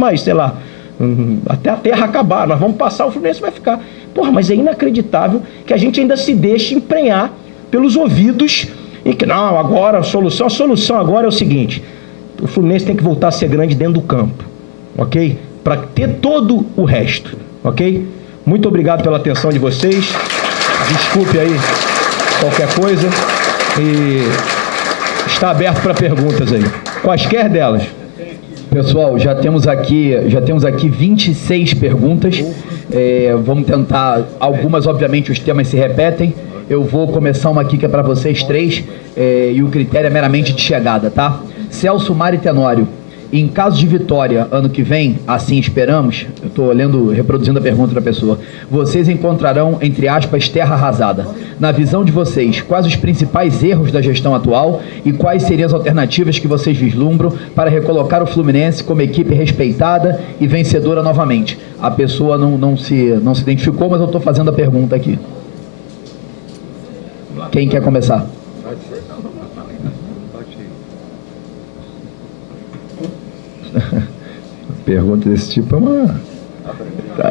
mais, sei lá, até a terra acabar, nós vamos passar, o Fluminense vai ficar. Porra, mas é inacreditável que a gente ainda se deixe emprenhar pelos ouvidos e que, não, agora a solução agora é o seguinte: o Fluminense tem que voltar a ser grande dentro do campo, ok? Para ter todo o resto, ok? Muito obrigado pela atenção de vocês, desculpe aí qualquer coisa e está aberto para perguntas aí, quaisquer delas. Pessoal, já temos aqui 26 perguntas. Vamos tentar, algumas obviamente os temas se repetem. Eu vou começar uma aqui que é para vocês três, e o critério é meramente de chegada, tá? Celso Mari Tenório, em caso de vitória ano que vem, assim esperamos, eu estou reproduzindo a pergunta da pessoa, vocês encontrarão, entre aspas, terra arrasada. Na visão de vocês, quais os principais erros da gestão atual e quais seriam as alternativas que vocês vislumbram para recolocar o Fluminense como equipe respeitada e vencedora novamente? A pessoa não se identificou, mas eu estou fazendo a pergunta aqui. Quem quer começar? Pergunta desse tipo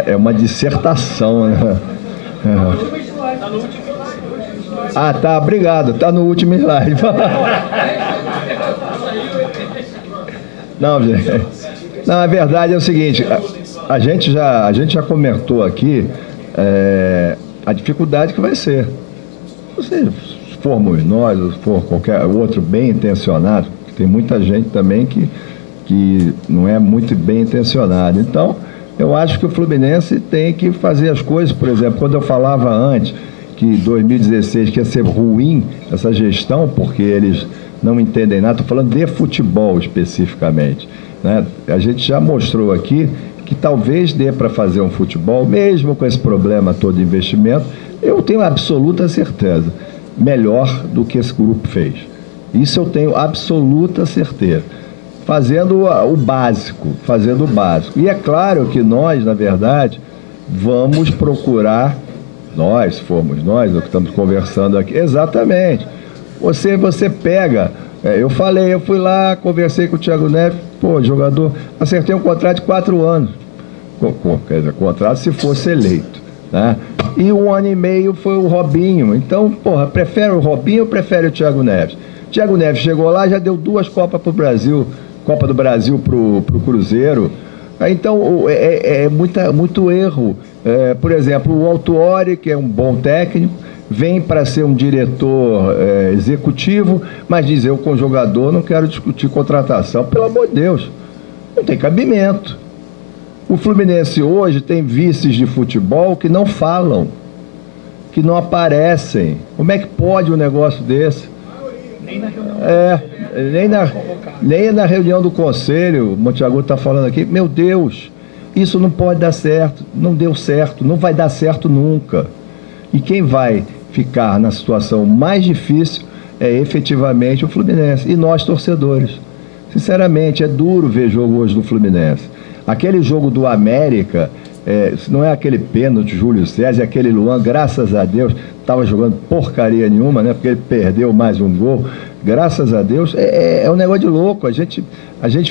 é uma dissertação, né? Ah, tá, obrigado. Tá no último slide. Não, gente. Não, a verdade é o seguinte, a gente já comentou aqui a dificuldade que vai ser. Se formos nós, ou for qualquer outro bem intencionado, que tem muita gente também que não é muito bem intencionado. Então, eu acho que o Fluminense tem que fazer as coisas. Por exemplo, quando eu falava antes que 2016 que ia ser ruim essa gestão, porque eles não entendem nada, estou falando de futebol especificamente, né? A gente já mostrou aqui que talvez dê para fazer um futebol, mesmo com esse problema todo de investimento, eu tenho absoluta certeza, melhor do que esse grupo fez. Isso eu tenho absoluta certeza. Fazendo o básico. E é claro que nós, na verdade, vamos procurar, nós, o que estamos conversando aqui, exatamente. Você pega, eu fui lá, conversei com o Thiago Neves, jogador, acertei um contrato de 4 anos. Quer dizer, contrato se fosse eleito, né? E 1 ano e meio foi o Robinho. Então, prefere o Robinho ou prefere o Thiago Neves? O Thiago Neves chegou lá, já deu 2 Copas para o Brasil, Copa do Brasil para o Cruzeiro. Então, muito erro. Por exemplo, o Autuori, que é um bom técnico, vem para ser um diretor executivo, mas diz: eu com o jogador não quero discutir contratação. Pelo amor de Deus, não tem cabimento. O Fluminense hoje tem vices de futebol que não falam, que não aparecem. Como é que pode um negócio desse? Nem na reunião do conselho, o Monteagudo está falando aqui, meu Deus, isso não pode dar certo, não deu certo, não vai dar certo nunca. E quem vai ficar na situação mais difícil é efetivamente o Fluminense e nós torcedores. Sinceramente, é duro ver jogo hoje do Fluminense. Aquele jogo do América, se não é aquele pênalti, Júlio César, aquele Luan, graças a Deus, estava jogando porcaria nenhuma, né? Porque ele perdeu mais um gol. Graças a Deus, é um negócio de louco, a gente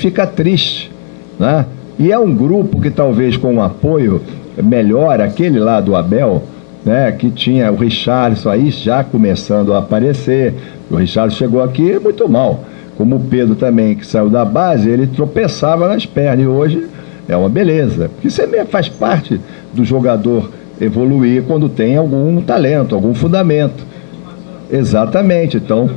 fica triste, né? E é um grupo que talvez com um apoio melhor, aquele lá do Abel, né? Que tinha o Richarlison aí já começando a aparecer. O Richarlison chegou aqui muito mal. Como o Pedro também, que saiu da base, ele tropeçava nas pernas, e hoje é uma beleza. Porque isso faz parte do jogador evoluir quando tem algum talento, algum fundamento. Exatamente, então...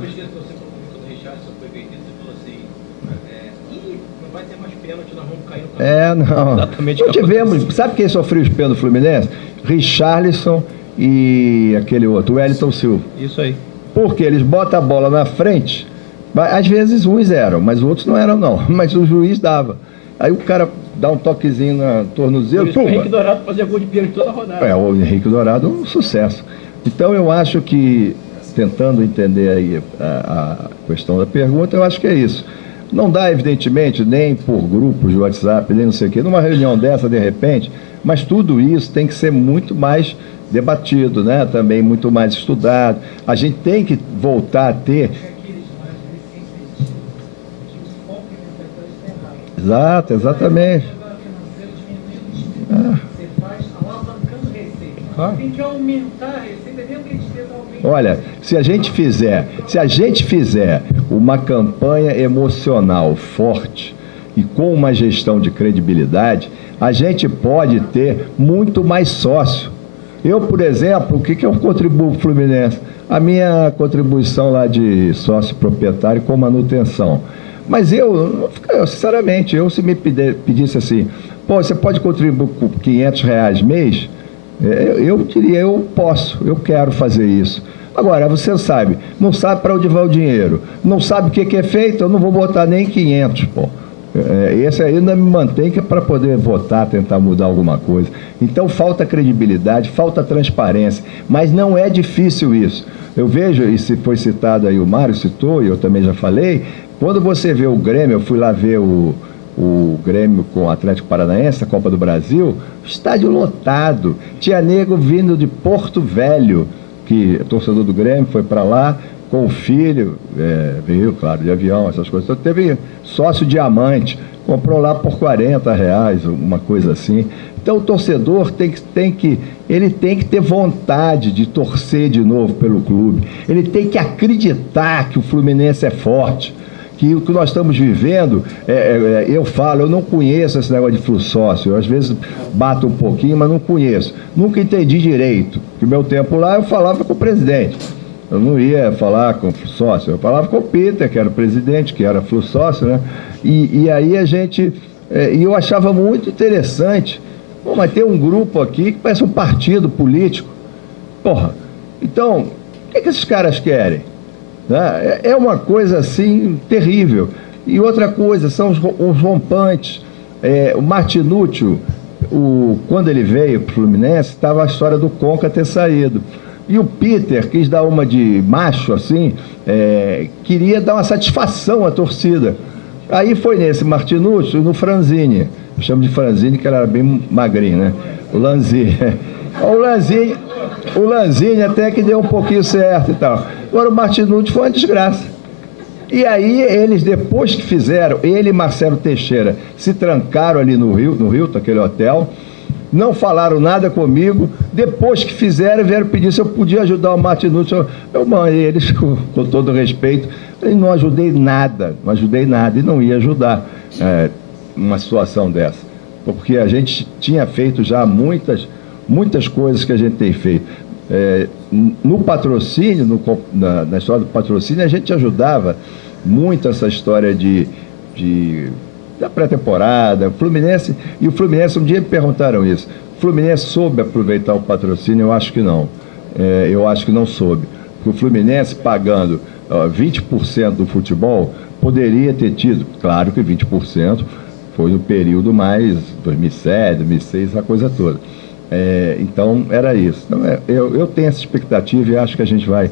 Não. Exatamente. Não tivemos... Sabe quem sofreu os pênaltis do Fluminense? Richarlison e aquele outro, o Wellington Silva. Isso aí. Porque eles botam a bola na frente, às vezes uns eram, mas outros não eram não, mas o juiz dava. Aí o cara dá um toquezinho no tornozelo, o Henrique Dourado fazia gol de pênalti toda a rodada. O Henrique Dourado é um sucesso. Então eu acho que, tentando entender aí a questão da pergunta, eu acho que é isso. Não dá, evidentemente, nem por grupos de WhatsApp, nem não sei o quê, numa reunião dessa, de repente, mas tudo isso tem que ser muito mais debatido, né? Também muito mais estudado. A gente tem que voltar a ter... Exatamente. claro. Tem que aumentar a receita, mesmo que a gente tenta aumentar. Olha, se a gente fizer uma campanha emocional forte e com uma gestão de credibilidade, a gente pode ter muito mais sócio. Eu, por exemplo, o que eu contribuo para o Fluminense? A minha contribuição lá de sócio proprietário com manutenção. Mas eu sinceramente, se me pedisse assim, pô, você pode contribuir com R$500 mês? Eu diria, eu posso, eu quero fazer isso. Agora, você sabe, não sabe para onde vai o dinheiro, não sabe o que é feito, eu não vou botar nem 500, pô. Esse aí ainda me mantém que é para poder votar, tentar mudar alguma coisa. Então falta credibilidade, falta transparência, mas não é difícil isso. Eu vejo, e se foi citado aí, o Mário citou, e eu também já falei, quando você vê o Grêmio, eu fui lá ver o Grêmio com o Atlético Paranaense, a Copa do Brasil, estádio lotado, tinha nego vindo de Porto Velho, que o torcedor do Grêmio foi para lá, com o filho, veio, claro, de avião, essas coisas. Então, teve sócio diamante, comprou lá por R$40, uma coisa assim. Então, o torcedor tem que ter vontade de torcer de novo pelo clube. Ele tem que acreditar que o Fluminense é forte, que o que nós estamos vivendo, eu não conheço esse negócio de flu-sócio. Eu, às vezes, bato um pouquinho, mas não conheço. Nunca entendi direito. No meu tempo lá, eu falava com o presidente. Eu não ia falar com o sócio, eu falava com o Peter, que era o presidente, que era flu-sócio, né? E aí a gente... e eu achava muito interessante. Pô, mas tem um grupo aqui que parece um partido político. Porra, então, o que esses caras querem? Né? É uma coisa, assim, terrível. E outra coisa, são os rompantes. O Martinúcio, quando ele veio para o Fluminense, estava a história do Conca ter saído. E o Peter quis dar uma de macho, assim, queria dar uma satisfação à torcida. Aí foi nesse Martinúcio e no Franzini. Eu chamo de Franzini, que ele era bem magrinho, né? O Lanzini. O Lanzini até que deu um pouquinho certo e tal. Agora o Martinúcio foi uma desgraça. E aí eles, depois que fizeram, ele e Marcelo Teixeira se trancaram ali no Hilton, aquele hotel, não falaram nada comigo. Depois que fizeram, vieram pedir se eu podia ajudar o Martinúcio. Eu mandei eles, com todo respeito, eu não ajudei nada e não ia ajudar uma situação dessa. Porque a gente tinha feito já muitas coisas que a gente tem feito. No patrocínio, na história do patrocínio, a gente ajudava muito essa história da pré-temporada. O Fluminense um dia me perguntaram isso. O Fluminense soube aproveitar o patrocínio? Eu acho que não. Eu acho que não soube. Porque o Fluminense pagando 20% do futebol poderia ter tido, claro que 20% foi no período mais 2007, 2006, essa coisa toda. Então era isso. Então, eu tenho essa expectativa e acho que a gente vai,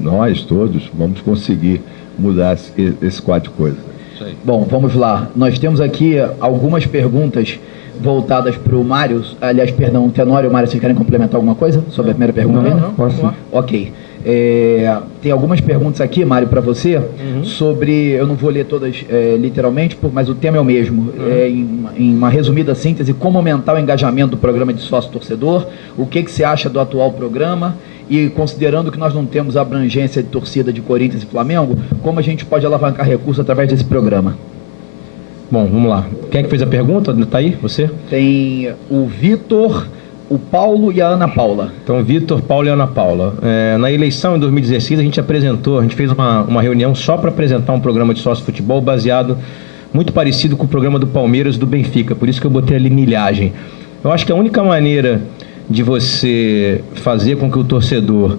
nós todos, vamos conseguir mudar esse quadro de coisas. Bom, vamos lá. Nós temos aqui algumas perguntas voltadas para o Mário. Aliás, perdão, Tenório e Mário, vocês querem complementar alguma coisa sobre a primeira pergunta? Não, posso. Ok. Tem algumas perguntas aqui, Mário, para você, sobre, eu não vou ler todas literalmente, mas o tema é o mesmo. Em uma resumida síntese, como aumentar o engajamento do programa de sócio-torcedor, o que você acha do atual programa e, considerando que nós não temos abrangência de torcida de Corinthians e Flamengo, como a gente pode alavancar recursos através desse programa? Bom, vamos lá. Quem é que fez a pergunta? Está aí? Você? Tem o Vitor, o Paulo e a Ana Paula. Então, Vitor, Paulo e Ana Paula. Na eleição em 2016, a gente fez uma reunião só para apresentar um programa de sócio-futebol baseado, muito parecido com o programa do Palmeiras e do Benfica. Por isso que eu botei ali milhagem. Eu acho que a única maneira de você fazer com que o torcedor,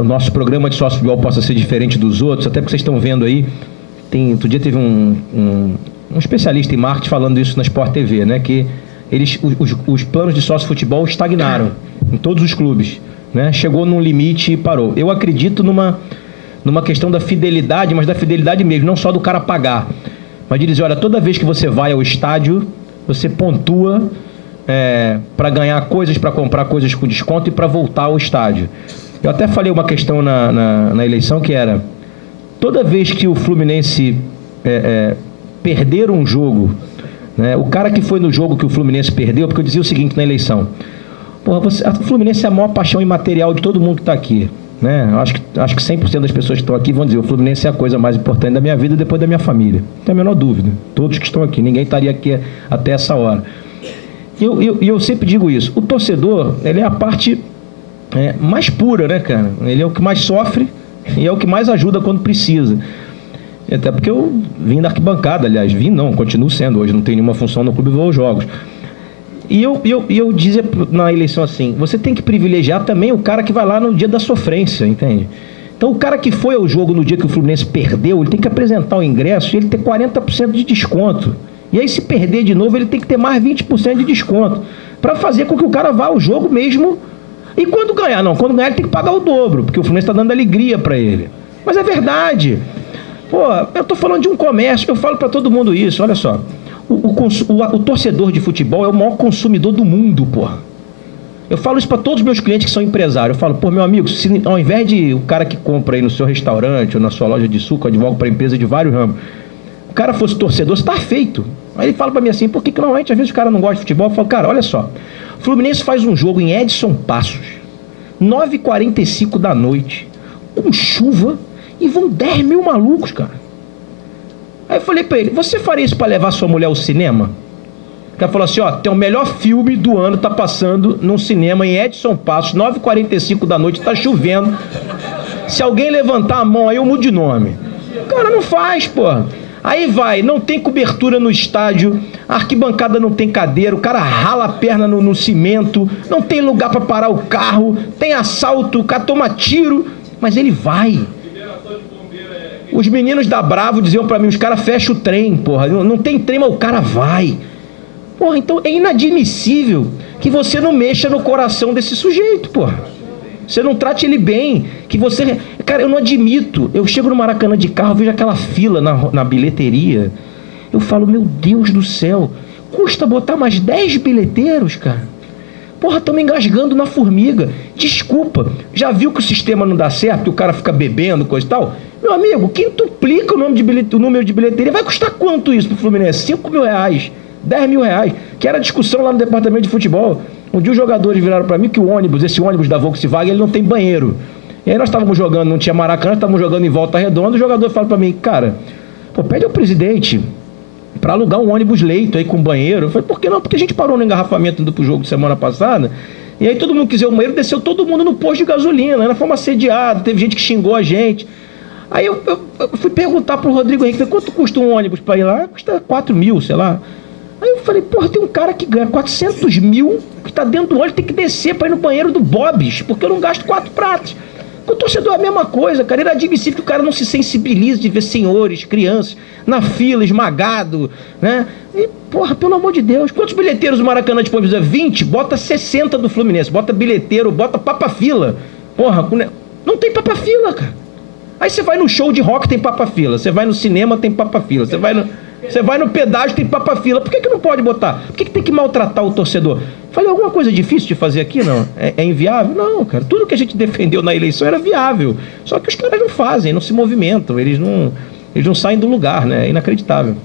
o nosso programa de sócio-futebol possa ser diferente dos outros, até porque vocês estão vendo aí, outro dia teve um especialista em marketing falando isso na Sport TV, né, que os planos de sócio-futebol estagnaram em todos os clubes, né? Chegou num limite e parou. Eu acredito numa questão da fidelidade, mas da fidelidade mesmo, não só do cara pagar, mas de dizer, olha, toda vez que você vai ao estádio, você pontua para ganhar coisas, para comprar coisas com desconto e para voltar ao estádio. Eu até falei uma questão na eleição que era, toda vez que o Fluminense perder um jogo, né, o cara que foi no jogo que o Fluminense perdeu, porque eu dizia o seguinte na eleição, Porra, a Fluminense é a maior paixão imaterial de todo mundo que está aqui. Né? Acho que 100% das pessoas que estão aqui vão dizer: o Fluminense é a coisa mais importante da minha vida depois da minha família. Não tem a menor dúvida. Todos que estão aqui, ninguém estaria aqui até essa hora. E eu sempre digo isso: o torcedor, ele é a parte mais pura, né, cara? Ele é o que mais sofre e é o que mais ajuda quando precisa. Até porque eu vim da arquibancada, aliás, continuo sendo, hoje não tenho nenhuma função no clube, vou aos jogos. E eu dizia na eleição assim: você tem que privilegiar também o cara que vai lá no dia da sofrência, entende? Então o cara que foi ao jogo no dia que o Fluminense perdeu, ele tem que apresentar o ingresso e ele ter 40% de desconto. E aí, se perder de novo, ele tem que ter mais 20% de desconto, para fazer com que o cara vá ao jogo mesmo. E quando ganhar? Não, quando ganhar ele tem que pagar o dobro, porque o Fluminense está dando alegria para ele. Mas é verdade. Pô, eu tô falando de um comércio, eu falo para todo mundo isso, olha só. O torcedor de futebol é o maior consumidor do mundo, porra. Eu falo isso para todos os meus clientes que são empresários. Eu falo: pô, meu amigo, se, ao invés de o cara que compra aí no seu restaurante ou na sua loja de suco, eu advogo para empresa de vários ramos, o cara fosse torcedor, você tá feito. Aí ele fala para mim assim: por que normalmente às vezes o cara não gosta de futebol? Eu falo: cara, olha só, o Fluminense faz um jogo em Edson Passos, 9h45 da noite, com chuva, e vão 10 mil malucos, cara. Aí eu falei pra ele: você faria isso pra levar sua mulher ao cinema? O cara falou assim: ó, tem o melhor filme do ano, tá passando num cinema em Edson Passos, 9h45 da noite, tá chovendo. Se alguém levantar a mão aí, eu mudo de nome. O cara não faz, porra. Aí vai, não tem cobertura no estádio, a arquibancada não tem cadeira, o cara rala a perna no cimento, não tem lugar pra parar o carro, tem assalto, o cara toma tiro, mas ele vai. Os meninos da Bravo diziam pra mim: os caras fecham o trem, porra. Não tem trem, mas o cara vai. Porra, então é inadmissível que você não mexa no coração desse sujeito, porra. Você não trate ele bem. Que você... Cara, eu não admito. Eu chego no Maracanã de carro, vejo aquela fila na bilheteria. Eu falo: meu Deus do céu, custa botar mais 10 bilheteiros, cara? Porra, estamos engasgando na formiga. Desculpa, já viu que o sistema não dá certo, que o cara fica bebendo, coisa e tal? Meu amigo, quintuplica o número de bilheteria. Vai custar quanto isso pro Fluminense? 5 mil reais, 10 mil reais. Que era discussão lá no departamento de futebol. Um dia os jogadores viraram para mim que esse ônibus da Volkswagen, ele não tem banheiro. E aí nós estávamos jogando, não tinha Maracanã, estávamos jogando em Volta Redonda, o jogador fala para mim: cara, pô, pede ao presidente para alugar um ônibus leito aí com banheiro. Eu falei: por que não? Porque a gente parou no engarrafamento indo pro jogo semana passada, e aí todo mundo quis ir ao banheiro, desceu todo mundo no posto de gasolina, nós fomos assediados, teve gente que xingou a gente. Aí eu fui perguntar pro Rodrigo Henrique: quanto custa um ônibus para ir lá? Custa 4 mil, sei lá. Aí eu falei: porra, tem um cara que ganha 400 mil, que tá dentro do ônibus, tem que descer para ir no banheiro do Bob's, porque eu não gasto 4 pratos. Com o torcedor é a mesma coisa, cara. Era admissível que o cara não se sensibilize de ver senhores, crianças, na fila, esmagado, né? E, porra, pelo amor de Deus, quantos bilheteiros o Maracanã disponibiliza? 20? Bota 60 do Fluminense, bota bilheteiro, bota papa-fila. Porra, não tem papa-fila, cara. Aí você vai no show de rock, tem papa-fila. Você vai no cinema, tem papa-fila. Você vai no pedágio, tem papa-fila. Por que não pode botar? Por que tem que maltratar o torcedor? Falei: alguma coisa difícil de fazer aqui? Não. É inviável? Não, cara. Tudo que a gente defendeu na eleição era viável. Só que os caras não fazem, não se movimentam. Eles não saem do lugar, né? É inacreditável.